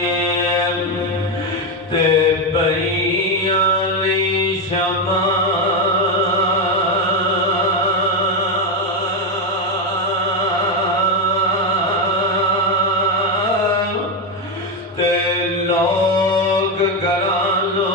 ते परियां लई क्षमा ते लोग करालो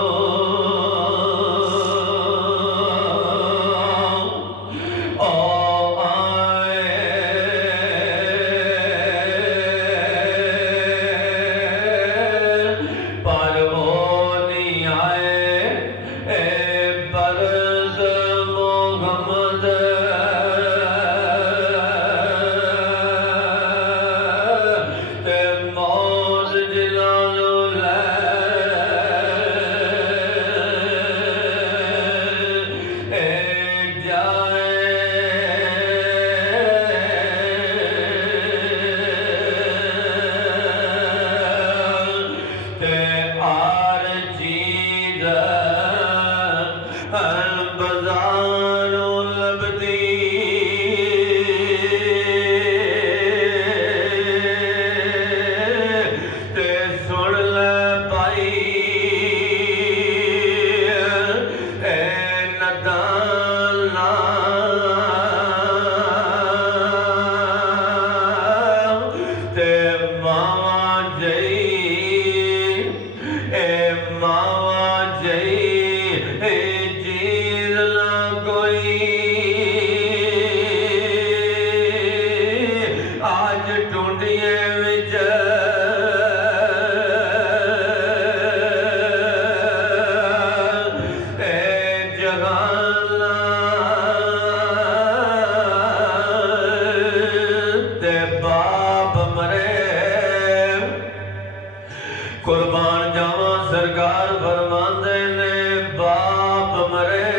कुर्बान जावा सरकार फरमांदे ने बाप मरे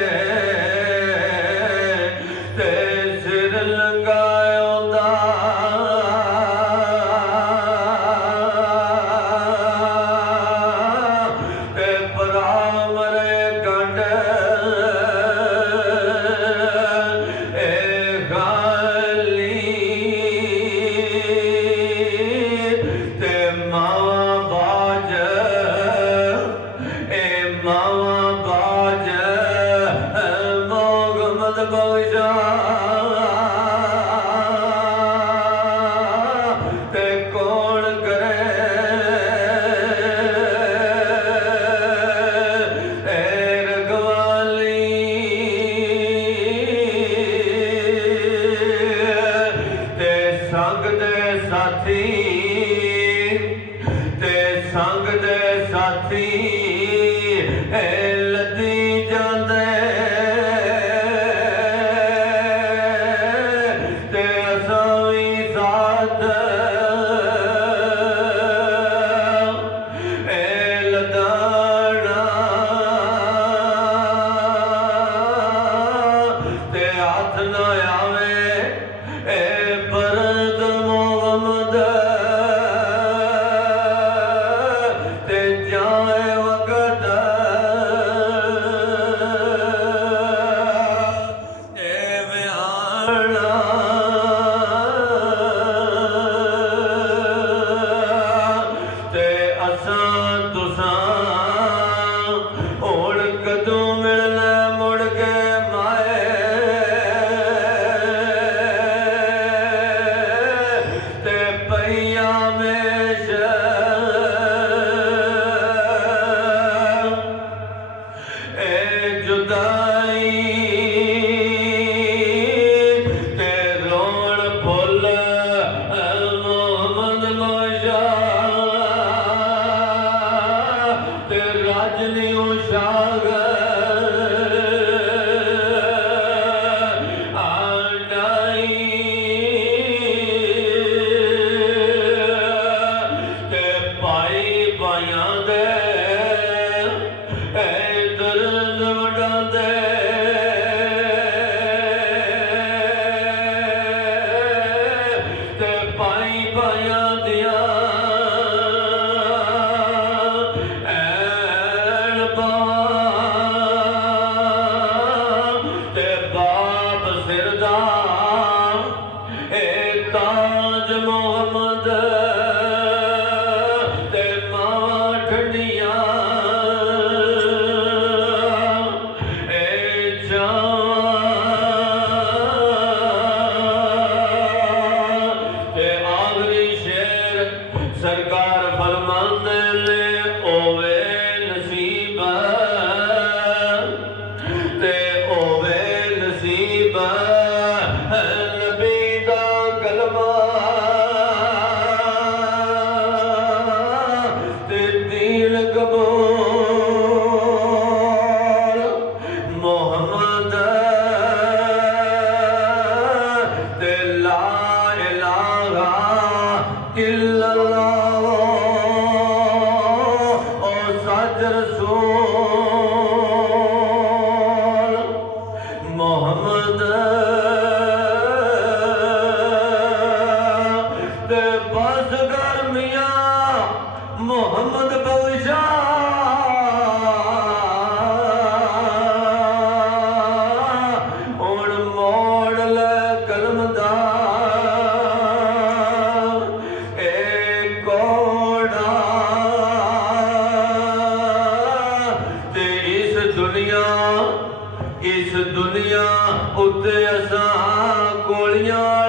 ते सिर लंगायो दा ते भरा मरे गंढ ए गाली ते मावा ते कौन करे रखवाली ते संग दे साथी ते संग दे साथी लदी जांदे ताज मोहम्मद ते यार फरमांद ने ओवे नसीब ते ओवे नसीब नबी दा कलमा ते दीन कबूल मोहम्मद ते ला इलाहा इल्लल्लाह ओ सच रसूल मोहम्मद ते बस गर्मियां मोहम्मद बख्शा हुण मोड़ ले कलमदार ए कोड़ा ते इस दुनिया उत्ते असां गोलियां